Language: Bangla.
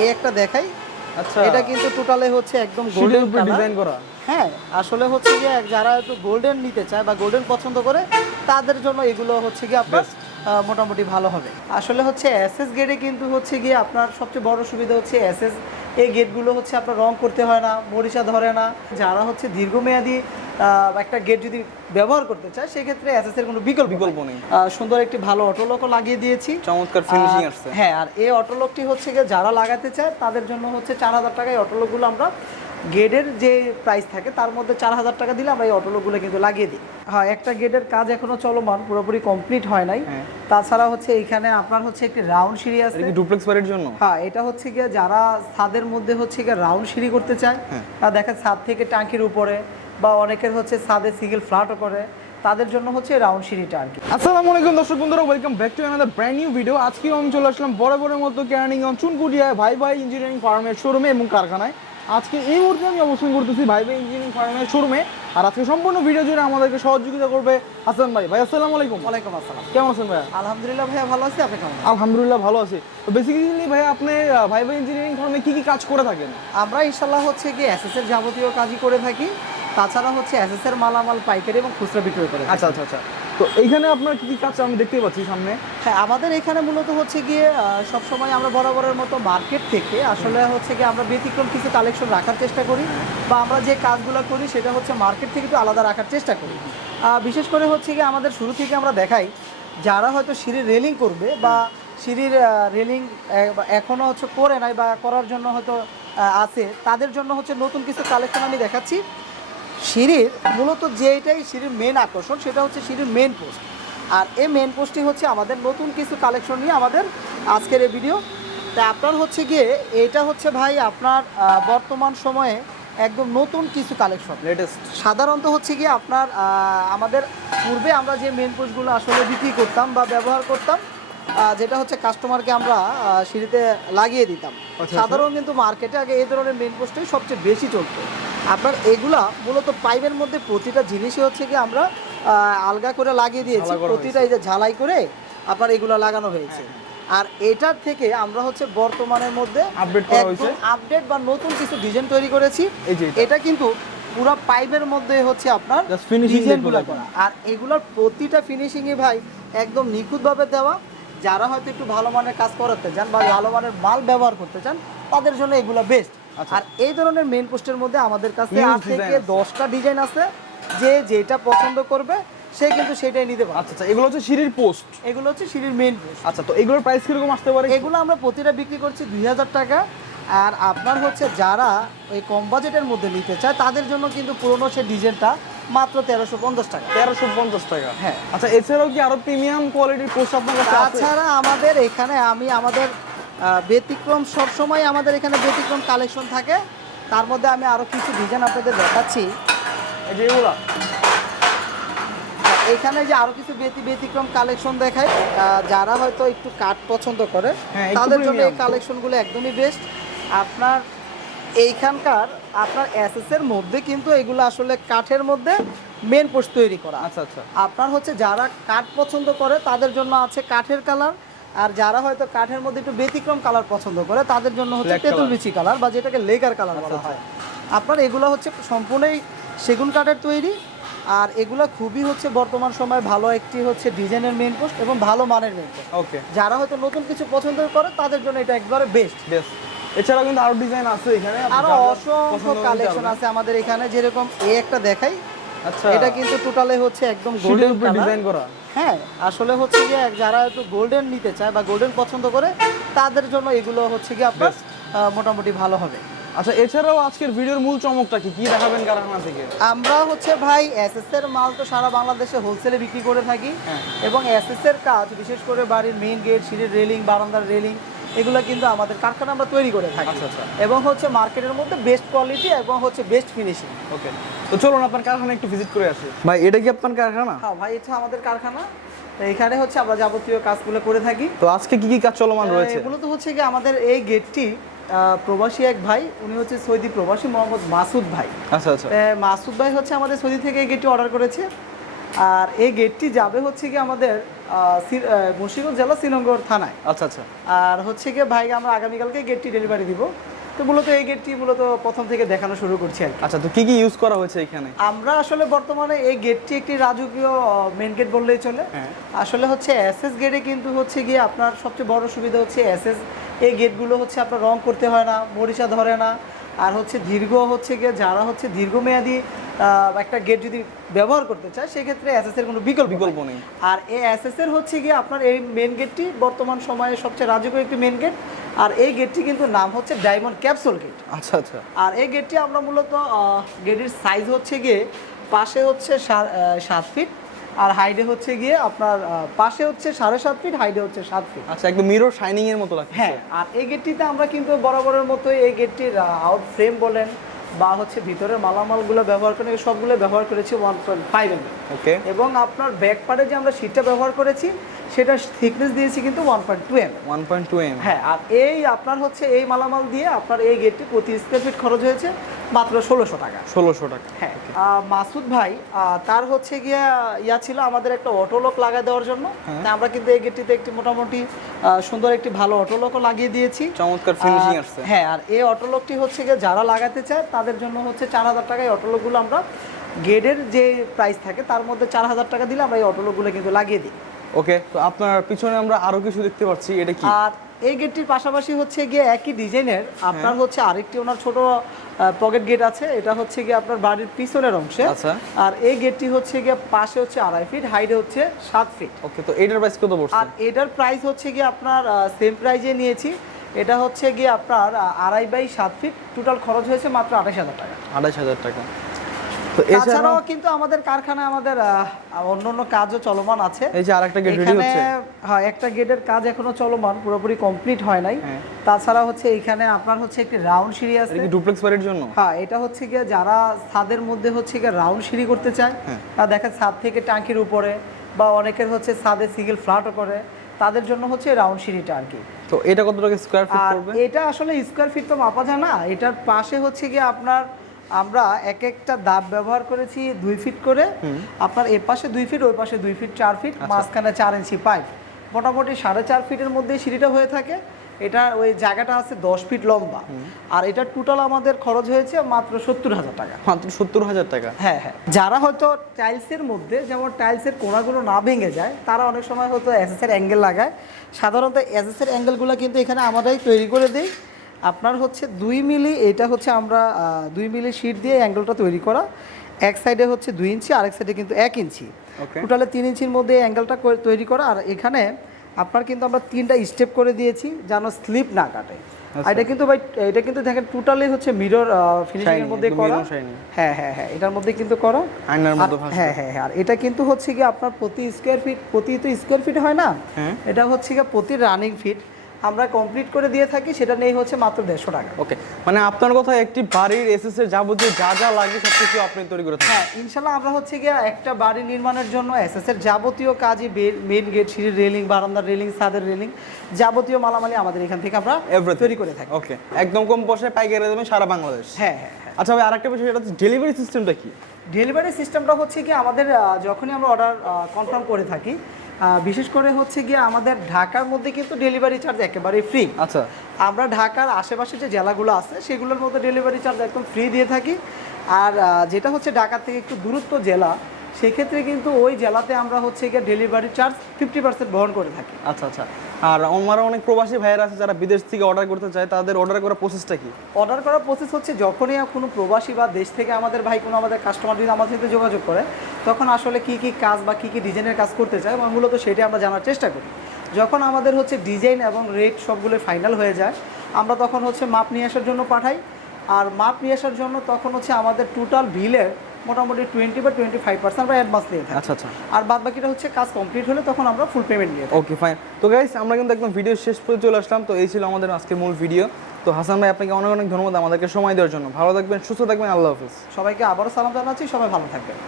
এই একটা দেখাই। আচ্ছা। এটা কিন্তু টোটালে হচ্ছে একদম গোল্ডেন উপর ডিজাইন করা। হ্যাঁ আসলে হচ্ছে গিয়ে যারা একটু গোল্ডেন নিতে চায় বা গোল্ডেন পছন্দ করে তাদের জন্য এগুলো হচ্ছে গিয়ে আপনার মোটামুটি ভালো হবে। আসলে হচ্ছে এসএস গেটে কিন্তু হচ্ছে গিয়ে আপনার সবচেয়ে বড় সুবিধা হচ্ছে এসএস এই গেটগুলো হচ্ছে আপনার রং করতে হয় না মরিচা ধরে না। যারা হচ্ছে দীর্ঘমেয়াদী একটা গেট যদি ব্যবহার করতে চায় সেক্ষেত্রে এসএস এর কোনো বিকল্প বিকল্প নেই। সুন্দর একটি ভালো অটোলকও লাগিয়ে দিয়েছি। চমৎকার ফিনিশিং আসছে। হ্যাঁ আর এই অটোলকটি হচ্ছে গিয়ে যারা লাগাতে চায় তাদের জন্য হচ্ছে চার হাজার টাকায় অটোলকগুলো আমরা গেটের যে প্রাইস থাকে তার মধ্যে চার হাজার টাকা দিলে আমরা এই অটোলকগুলো কিন্তু লাগিয়ে দিই। হ্যাঁ একটা গেটের কাজ এখনও চলমান পুরোপুরি কমপ্লিট হয় নাই। হ্যাঁ। তাছাড়া হচ্ছে এখানে আপনার হচ্ছে একটি রাউন্ড সিঁড়ি আছে। ডুপ্লেক্স বাড়ির জন্য? হ্যাঁ এটা হচ্ছে গিয়ে যারা ছাদের মধ্যে হচ্ছে গিয়ে রাউন্ড সিঁড়ি করতে চায় হ্যাঁ। দেখা ছাদ থেকে টাঙ্কির উপরে বা অনেকের হচ্ছে ছাদে সিঙ্গেল ফ্ল্যাটও করে তাদের জন্য হচ্ছে রাউন্ড সিঁড়িটা আর কি। আসসালামু আলাইকুম দর্শক বন্ধুরা welcome back to another brand new video আজকে আমি চলে আসলাম বরাবরের মতো কেরানীগঞ্জ চুনকুটিয়ায় ভাই ভাই ইঞ্জিনিয়ারিং ফার্মের শোরুমে এবং কারখানায়। আজকে এই মুহূর্তে আমি অবস্থান করতেছি ভাই ভাই ইঞ্জিনিয়ারিং ফার্মের শোরুমে আর আজকে সম্পূর্ণ ভিডিও জুড়ে আমাদেরকে সহযোগিতা করবে হাসান ভাই। ভাই আসসালামু আলাইকুম। ওয়ালাইকুম আসসালাম। কেমন আছেন ভাইয়া? আলহামদুলিল্লাহ ভাইয়া ভালো আছি আপনি কেমন আলহামদুলিল্লাহ ভালো আছি। তো বেসিক্যালি ভাই আপনি ভাই ভাই ইঞ্জিনিয়ারিং ফার্মে কি কি কাজ করে থাকেন? আমরা ইনশাল্লাহ হচ্ছে কি এসএস এর যাবতীয় কাজই করে থাকি। তাছাড়া হচ্ছে এসএস এর মালামাল পাইকারি এবং খুচরা বিক্রয় করে আচ্ছা আচ্ছা আচ্ছা। তো এইখানে আপনার কি কি কাজ আমি দেখতে পাচ্ছি সামনে? হ্যাঁ আমাদের এখানে মূলত হচ্ছে গিয়ে সবসময় আমরা বরাবরের মতো মার্কেট থেকে আসলে হচ্ছে গিয়ে আমরা ব্যতিক্রম কিছু কালেকশন রাখার চেষ্টা করি বা আমরা যে কাজগুলো করি সেটা হচ্ছে মার্কেট থেকে একটু আলাদা রাখার চেষ্টা করি। বিশেষ করে হচ্ছে গিয়ে আমাদের শুরু থেকে আমরা দেখাই যারা হয়তো সিঁড়ির রেলিং করবে বা সিঁড়ির রেলিং এখনও হচ্ছে করে নাই বা করার জন্য হয়তো আছে তাদের জন্য হচ্ছে নতুন কিছু কালেকশন আমি দেখাচ্ছি। সিঁড়ির মূলত যেটাই সিঁড়ির মেন আকর্ষণ সেটা হচ্ছে সিঁড়ির মেন পোস্ট আর এই মেন পোস্টটি হচ্ছে আমাদের নতুন কিছু কালেকশন নিয়ে আমাদের আজকের এই ভিডিও তা আপনার হচ্ছে গিয়ে এটা হচ্ছে ভাই আপনার বর্তমান সময়ে একদম নতুন কিছু কালেকশন লেটেস্ট সাধারণত হচ্ছে গিয়ে আপনার আমাদের পূর্বে আমরা যে মেন পোস্টগুলো আসলে বিক্রি করতাম বা ব্যবহার করতাম যেটা হচ্ছে কাস্টমারকে আমরা সিঁড়িতে লাগিয়ে দিতাম। আচ্ছা। সাধারণ কিন্তু মার্কেটে আগে এই ধরনের মেন পোস্টই সবচেয়ে বেশি চলতো। আপনার এগুলা মূলত পাইপের মধ্যে প্রতিটা জিনিসই হচ্ছে কি আমরা আলগা করে লাগিয়ে দিয়েছি। প্রতিটা এই যে ঝালাই করে আপনার এগুলো লাগানো হয়েছে। আর এটার থেকে আমরা হচ্ছে বর্তমানের মধ্যে Update করা হয়েছে। আপডেট বা নতুন কিছু ডিজাইন তৈরি করেছি। এটা। কিন্তু পুরো পাইপের মধ্যে হচ্ছে আপনার ডিজাইনগুলো করা। আর এগুলোর প্রতিটা ফিনিশিংই ভাই একদম নিখুঁতভাবে দেওয়া। যারা হয়তো একটু ভালো মানের কাজ করাতে চান বা ভালো মানের মাল ব্যবহার করতে চান তাদের জন্য এগুলো বেস্ট। আর এই ধরনের মেন পোস্টের মধ্যে আমাদের কাছে আট থেকে দশটা ডিজাইন আছে। যে যেটা পছন্দ করবে সে কিন্তু সেটাই নিতে পারে আচ্ছা আচ্ছা এগুলো হচ্ছে সিঁড়ির পোস্ট এগুলো হচ্ছে সিঁড়ির মেন পোস্ট আচ্ছা তো এগুলোর প্রাইস কীরকম আসতে পারে? এগুলো আমরা প্রতিটা বিক্রি করছি দুই হাজার টাকা। আর আপনার হচ্ছে যারা ওই কম বাজেটের মধ্যে নিতে চায় তাদের জন্য কিন্তু পুরোনো সে ডিজাইনটা মাত্র তেরোশো পঞ্চাশ টাকা। তেরোশো পঞ্চাশ টাকা। হ্যাঁ। আচ্ছা এছাড়াও কি আরও প্রিমিয়াম কোয়ালিটির পোস্ট আপনার কাছে তাছাড়া আমাদের এখানে আমি আমাদের ব্যতিক্রম সবসময় আমাদের এখানে ব্যতিক্রম কালেকশন থাকে। তার মধ্যে আমি আরও কিছু ডিজাইন আপনাদের দেখাচ্ছি। এই যে এগুলা। এখানে যে আরও কিছু ব্যতি ব্যতিক্রম কালেকশন দেখায় যারা হয়তো একটু কাঠ পছন্দ করে হ্যাঁ, তাদের জন্য এই। কালেকশনগুলো একদমই বেস্ট আপনার এইখানকার আপনার এর মধ্যে কিন্তু এগুলো আসলে কাঠের মধ্যে মেন পোস্ট তৈরি করা। আচ্ছা আচ্ছা। আপনার হচ্ছে যারা কাঠ পছন্দ করে তাদের জন্য আছে কাঠের কালার আর যারা হয়তো কাঠের মধ্যে একটু ব্যতিক্রম কালার পছন্দ করে তাদের জন্য হচ্ছে তেঁতুল বিচি কালার বা যেটাকে লেগার কালার বলা আচ্ছা, হয়। আপনার এগুলো হচ্ছে সম্পূর্ণই সেগুন কাঠের তৈরি আর এগুলো খুবই হচ্ছে বর্তমান সময় ভালো একটি হচ্ছে ডিজাইনের মেন পোস্ট এবং ভালো মানের মেন পোস্ট ওকে যারা হয়তো নতুন কিছু পছন্দ করে তাদের জন্য এটা একবারে বেস্ট বেস্ট এছাড়াও কিন্তু আরও ডিজাইন আছে এখানে। আরও অসংখ্য কালেকশন আছে আমাদের এখানে। যেরকম এই একটা দেখাই আচ্ছা। এটা কিন্তু টোটালে হচ্ছে একদম গোল্ডেন ডিজাইন করা। হ্যাঁ আসলে হচ্ছে গিয়ে যারা একটু গোল্ডেন নিতে চায় বা গোল্ডেন পছন্দ করে তাদের জন্য এগুলো হচ্ছে কি আপনার মোটামুটি ভালো হবে। আচ্ছা এছাড়াও আজকের ভিডিওর মূল চমকটা কি? কি দেখাবেন কারখানা থেকে? আমরা হচ্ছে ভাই এসএস এর মাল তো সারা বাংলাদেশে হোলসেলে বিক্রি করে থাকি হ্যাঁ। এবং এসএস এর কাজ বিশেষ করে বাড়ির মেইন গেট সিঁড়ির রেলিং বারান্দার রেলিং এগুলো কিন্তু আমাদের কারখানা আমরা তৈরি করে থাকি। আচ্ছা, আচ্ছা। এবং হচ্ছে মার্কেটের মধ্যে বেস্ট কোয়ালিটি এবং হচ্ছে বেস্ট ফিনিশিং ওকে তো চলুন আপনার কারখানা একটু ভিজিট করে আসি। ভাই এটা কি আপনার কারখানা? হ্যাঁ ভাই এটা আমাদের কারখানা। এখানে হচ্ছে আমরা যাবতীয় কাজগুলো করে থাকি। তো আজকে কি কি কাজ চলমান রয়েছে? এগুলো তো হচ্ছে কি আমাদের এই গেটটি প্রবাসী এক ভাই উনি হচ্ছে সৌদি প্রবাসী মোহাম্মদ মাসুদ ভাই। আচ্ছা আচ্ছা। মাসুদ ভাই হচ্ছে আমাদের সৌদি থেকে এই গেটটি অর্ডার করেছে। আর এই গেটটি যাবে হচ্ছে কি আমাদের মুন্সিগঞ্জ জেলা শ্রীনগর থানায়। আচ্ছা আচ্ছা। আর হচ্ছে গিয়ে ভাই আমরা আগামীকালকে গেটটি ডেলিভারি দিব। তো মূলত এই গেটটি মূলত প্রথম থেকে দেখানো শুরু করছি আর আচ্ছা তো কি কি ইউজ করা হয়েছে এখানে? আমরা আসলে বর্তমানে এই গেটটি একটি রাজকীয় মেন গেট বললেই চলে। হ্যাঁ। আসলে হচ্ছে এসএস গেটে কিন্তু হচ্ছে গিয়ে আপনার সবচেয়ে বড় সুবিধা হচ্ছে এসএস এই গেটগুলো হচ্ছে আপনার রং করতে হয় না মরিচা ধরে না। আর হচ্ছে দীর্ঘ হচ্ছে গিয়ে যারা হচ্ছে দীর্ঘমেয়াদী একটা গেট যদি ব্যবহার করতে চায় সেক্ষেত্রে এসএস এর কোনো বিকল্প বিকল্প নেই। আর এই এসএস এর হচ্ছে গিয়ে আপনার এই মেন গেটটি বর্তমান সময়ে সবচেয়ে রাজকীয় একটি মেন গেট আর এই গেটটি কিন্তু নাম হচ্ছে ডায়মন্ড ক্যাপসুল গেট আচ্ছা আচ্ছা। আর এই গেটটি আমরা মূলত গেটের সাইজ হচ্ছে গিয়ে পাশে হচ্ছে সাত ফিট আর হাইডে হচ্ছে গিয়ে আপনার পাশে হচ্ছে সাড়ে সাত ফিট হাইডে হচ্ছে সাত ফিট আচ্ছা একদম মিরর শাইনিং এর মতো লাগছে হ্যাঁ আর এই গেটটিতে আমরা কিন্তু বরাবরের মতো এই গেটটির আউট ফ্রেম বলেন বা হচ্ছে ভিতরের মালামালগুলো ব্যবহার করে সবগুলো ব্যবহার করেছি one point five M okay এবং আপনার ব্যাক পার্টে যে আমরা সিটটা ব্যবহার করেছি সেটা থিকনেস দিয়েছি কিন্তু one point two M one point two M হ্যাঁ আর এই আপনার হচ্ছে এই মালামাল দিয়ে আপনার এই গেটটি প্রতি স্কোয়ার ফিট খরচ হয়েছে। মাত্র ষোলোশো টাকা। ষোলোশো টাকা হ্যাঁ মাসুদ ভাই তার হচ্ছে গিয়া ইয়া ছিল আমাদের একটা অটোলক লাগাই দেওয়ার জন্য। হ্যাঁ। আমরা কিন্তু এই গেটটিতে একটি মোটামুটি সুন্দর একটি ভালো অটোলকও লাগিয়ে দিয়েছি। চমৎকার ফিনিশিং আসছে। হ্যাঁ আর এই অটোলকটি হচ্ছে গিয়ে যারা লাগাতে চায় তাদের জন্য হচ্ছে চার হাজার টাকায় অটোলকগুলো আমরা গেটের যে প্রাইস থাকে তার মধ্যে চার হাজার টাকা দিলে আমরা এই অটোলকগুলো কিন্তু লাগিয়ে দিই। ওকে তো আপনার পিছনে আমরা আরও কিছু দেখতে পাচ্ছি এটা কি? আর এই গেটটির পাশাপাশি হচ্ছে গিয়ে একই ডিজাইনের আপনার হ্যাঁ। হচ্ছে আরেকটি ওনার ছোট পকেট গেট আছে এটা হচ্ছে গিয়ে আপনার বাড়ির পিছনের অংশে। আচ্ছা। আর এই গেটটি হচ্ছে গিয়ে পাশে হচ্ছে আড়াই ফিট হাইটে হচ্ছে সাত ফিট ওকে তো এটার প্রাইস কত পড়ছে? আর এটার প্রাইস হচ্ছে গিয়ে আপনার সেম প্রাইজে নিয়েছি। এটা হচ্ছে গিয়ে আপনার আড়াই বাই সাত ফিট টোটাল খরচ হয়েছে মাত্র আঠাশ হাজার টাকা। আঠাশ হাজার টাকা। তো এছাড়াও কিন্তু আমাদের কারখানায় আমাদের অন্য অন্য কাজও চলমান আছে। এই যে আরেকটা গেট রেডি হচ্ছে। হ্যাঁ একটা গেটের কাজ এখনও চলমান পুরোপুরি কমপ্লিট হয় নাই। হ্যাঁ। তাছাড়া হচ্ছে এখানে আপনার হচ্ছে একটি রাউন্ড সিঁড়ি আছে। এটা ডুপ্লেক্স বাড়ির জন্য? হ্যাঁ এটা হচ্ছে গিয়ে যারা ছাদের মধ্যে হচ্ছে গিয়ে রাউন্ড সিঁড়ি করতে চায় হ্যাঁ। তা দেখা ছাদ থেকে টাঙ্কির উপরে বা অনেকের হচ্ছে ছাদে সিঙ্গেল ফ্ল্যাটও করে তাদের জন্য হচ্ছে রাউন্ড সিঁড়িটা আর কি। তো এটা কত টাকা স্কোয়ার ফিট পড়বে এটা আসলে স্কোয়ার ফিট তো মাপা যায় না এটার পাশে হচ্ছে গিয়ে আপনার আমরা এক একটা দাব ব্যবহার করেছি দুই ফিট করে। আপনার এ পাশে দুই ফিট ওই পাশে দুই ফিট চার ফিট মাঝখানে চার ইঞ্চি পাইপ মোটামুটি সাড়ে চার ফিটের মধ্যে সিঁড়িটা হয়ে থাকে। এটা ওই জায়গাটা আছে দশ ফিট লম্বা। আর এটা টোটাল আমাদের খরচ হয়েছে মাত্র সত্তর হাজার টাকা। মাত্র সত্তর হাজার টাকা? হ্যাঁ হ্যাঁ। যারা হয়তো টাইলসের মধ্যে যেমন টাইলসের কোনাগুলো না ভেঙে যায় তারা অনেক সময় হয়তো এসএসের অ্যাঙ্গেল লাগায়। সাধারণত এসএসের অ্যাঙ্গেলগুলো কিন্তু এখানে আমরাই তৈরি করে দিই। আপনার হচ্ছে দুই মিলি এটা হচ্ছে আমরা দুই মিলি শিট দিয়ে অ্যাঙ্গেলটা তৈরি করা। এক সাইডে হচ্ছে দুই ইঞ্চি আরেক সাইডে কিন্তু এক ইঞ্চি। টোটালে তিন ইঞ্চির মধ্যে অ্যাঙ্গেলটা তৈরি করা। আর এখানে আপনার কিন্তু আমরা তিনটা স্টেপ করে দিয়েছি যেন স্লিপ না কাটে। এটা কিন্তু ভাই এটা কিন্তু দেখেন টোটালি হচ্ছে মিরর ফিনিশিং এর মধ্যে করা। হ্যাঁ হ্যাঁ হ্যাঁ এটার মধ্যে কিন্তু করা। আয়নার আর- হ্যাঁ হ্যাঁ হ্যাঁ আর এটা কিন্তু হচ্ছে কি আপনার প্রতি স্কোয়ার ফিট প্রতি তো স্কোয়ার ফিট হয় না? হ্যাঁ। এটা হচ্ছে কি প্রতি রানিং ফিট আমরা কমপ্লিট করে দিয়ে থাকি সেটা নেই হচ্ছে মাত্র দেড়শো টাকা। ওকে মানে আপনার কথা একটি বাড়ির এসএস এর যাবতীয় যা যা লাগে সব কিছু আপনি তৈরি করে থাকেন। হ্যাঁ ইনশাল্লাহ আমরা হচ্ছে গিয়ে একটা বাড়ি নির্মাণের জন্য এসএস এর যাবতীয় কাজই মেন গেট সিঁড়ির রেলিং বারান্দার রেলিং ছাদের রেলিং যাবতীয় মালামালি আমাদের এখান থেকে আমরা. তৈরি করে থাকি। ওকে একদম কম পয়সায় পাইকারি দেবেন সারা বাংলাদেশ। হ্যাঁ হ্যাঁ হ্যাঁ। আচ্ছা ভাই আরেকটা বিষয় সেটা হচ্ছে ডেলিভারি সিস্টেমটা কি? ডেলিভারি সিস্টেমটা হচ্ছে কি আমাদের যখনই আমরা অর্ডার কনফার্ম করে থাকি বিশেষ করে হচ্ছে গিয়ে আমাদের ঢাকার মধ্যে কিন্তু ডেলিভারি চার্জ একেবারেই ফ্রি আচ্ছা। আমরা ঢাকার আশেপাশে যে জেলাগুলো আছে সেগুলোর মধ্যে ডেলিভারি চার্জ একদম ফ্রি দিয়ে থাকি। আর যেটা হচ্ছে ঢাকার থেকে একটু দূরত্ব জেলা সেক্ষেত্রে কিন্তু ওই জেলাতে আমরা হচ্ছে গিয়ে ডেলিভারি চার্জ ফিফটি পার্সেন্ট বহন করে থাকি। আচ্ছা আচ্ছা। আর আমারও অনেক প্রবাসী ভাইয়েরা আছে যারা বিদেশ থেকে অর্ডার করতে চায় তাদের অর্ডার করার প্রসেসটা কি? অর্ডার করার প্রসেস হচ্ছে যখনই কোনো প্রবাসী বা দেশ থেকে আমাদের ভাই কোনো আমাদের কাস্টমার যদি আমাদের সাথে যোগাযোগ করে তখন আসলে কি কি কাজ বা কি কি ডিজাইনের কাজ করতে চায় এবং মূলত সেটা আমরা জানার চেষ্টা করি। যখন আমাদের হচ্ছে ডিজাইন এবং রেট সবগুলো ফাইনাল হয়ে যায় আমরা তখন হচ্ছে মাপ নিয়ে আসার জন্য পাঠাই। আর মাপ নিয়ে আসার জন্য তখন হচ্ছে আমাদের টোটাল বিলের মোটামুটি টোয়েন্টি বা টোয়েন্টি ফাইভ পার্সেন্ট আমরা অ্যাডভান্স নিয়ে থাকি। আচ্ছা আচ্ছা। আর বাদ বাকিটা হচ্ছে কাজ কমপ্লিট হলে তখন আমরা ফুল পেমেন্ট নিয়ে ওকে ফাইন তো গাইস আমরা কিন্তু একদম ভিডিও শেষ করে চলে আসলাম। তো এই ছিল আমাদের আজকের মূল ভিডিও তো হাসান ভাই আপনাকে অনেক অনেক ধন্যবাদ আমাদেরকে সময় দেওয়ার জন্য। ভালো থাকবেন সুস্থ থাকবেন আল্লাহ হাফিজ। সবাইকে আবারও সালাম জানাচ্ছি সবাই ভালো থাকবেন।